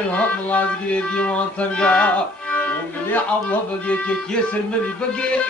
الهم لازقي ديوان تنقى وملي عبله بقي كيسر ملي بقي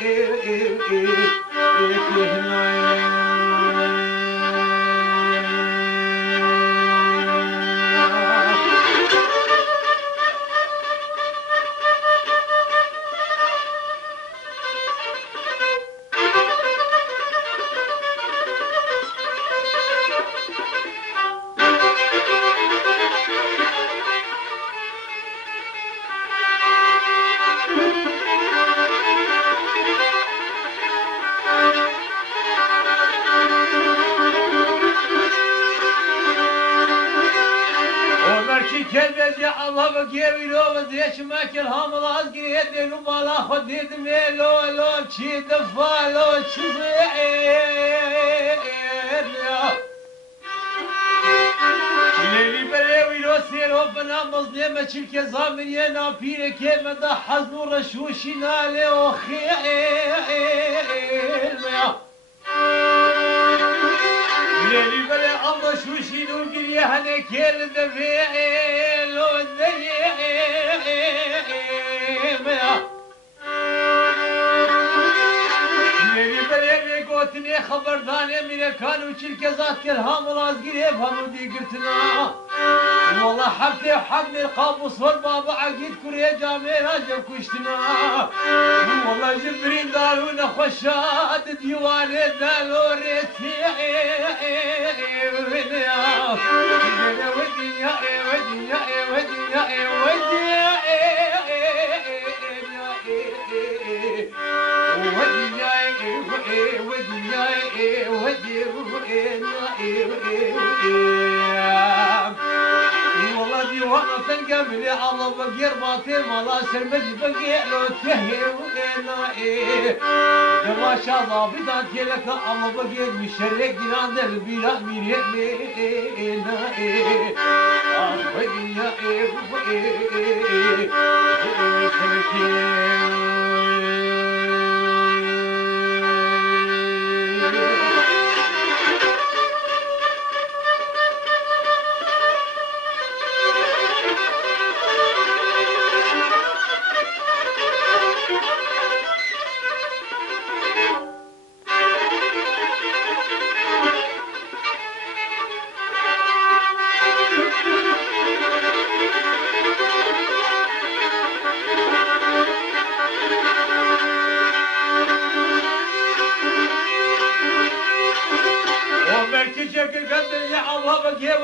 الله بقيبي لو بديش ماكل هم لازقي يدي لو بالا خديد ميلو لو تشي دفا لو تشزير ليلي بريوي لو سيرو بنا مظلمة شلك زامن ينا بيري كيما دا حزنو رشوشي نالي وخير ليلي بري الله شوشي لو قريه هنكير دفيل ليلي بري قوتني خبرداني من كانوا شركزات كلها ملازقين يفهموا دي قلتنا والله حبتي وحبني القابوس والبابا عقيد كوريا جاميرا جب كشتنا والله جبرين دالونا خشاد ديواني دالو ريتي والله ديوانا تلقى ملي الله بقير باطل مالا سرمجي بقير لو تهي دوا شاضا بدان تلك الله بقير مشرق دينان دل بيرا ميريك مينا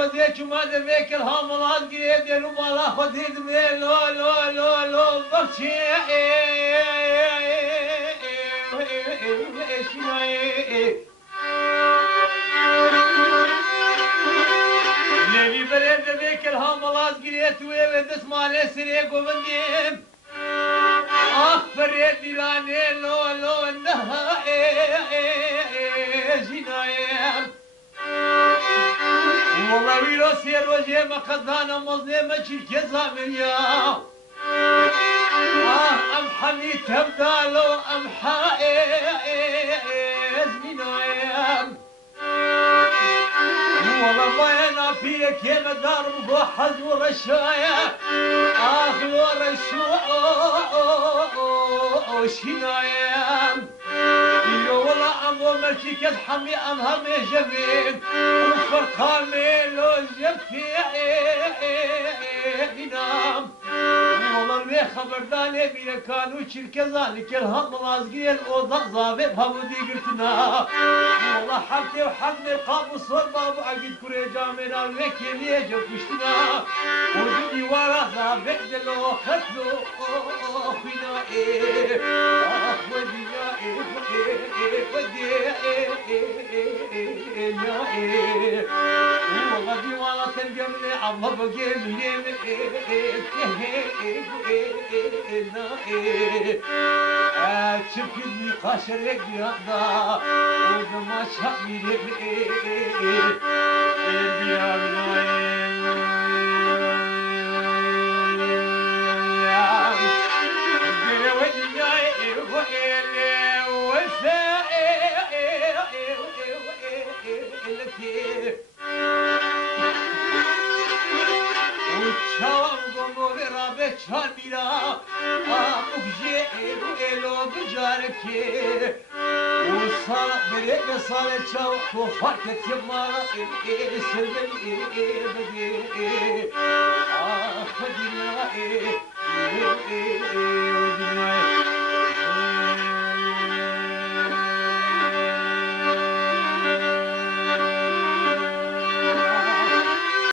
وديك ما ذيك الهاملات قيد يا لو بالا خديد ميل لو لو لو لو بكشي ليلي بريد ذيك الهاملات قيد ويد اسمع لي سريق وبنديم اخ فريد لاني لو لو انها جنايم والله ويلو سير وجه ما قدانا مظلمة شلك زامنيا ام حني تبدالو ام حائز منايم والله ما ينا فيك يا مدار مفحز ورشايا لو رشو شنايم والله أمو مشيك الحمي أمهم جميل وفرقاني لو جبتي بنام والله لي خبرداني بيا كانوا شركة ذلك الهم لازقي الأوضة ظابط همودي قلتنا والله حبتي وحبني القابوس والباب عقيد كوري جامينا ويكي لي جبشتنا وجدي ورا ظابط دلو خدلو أخونا ودي والله ديوانا تنقمني الله بقي تشوفني قاشر يقضى وما شافني ياركي وصار بريد صار تشاو وفركت يما سلمي بدي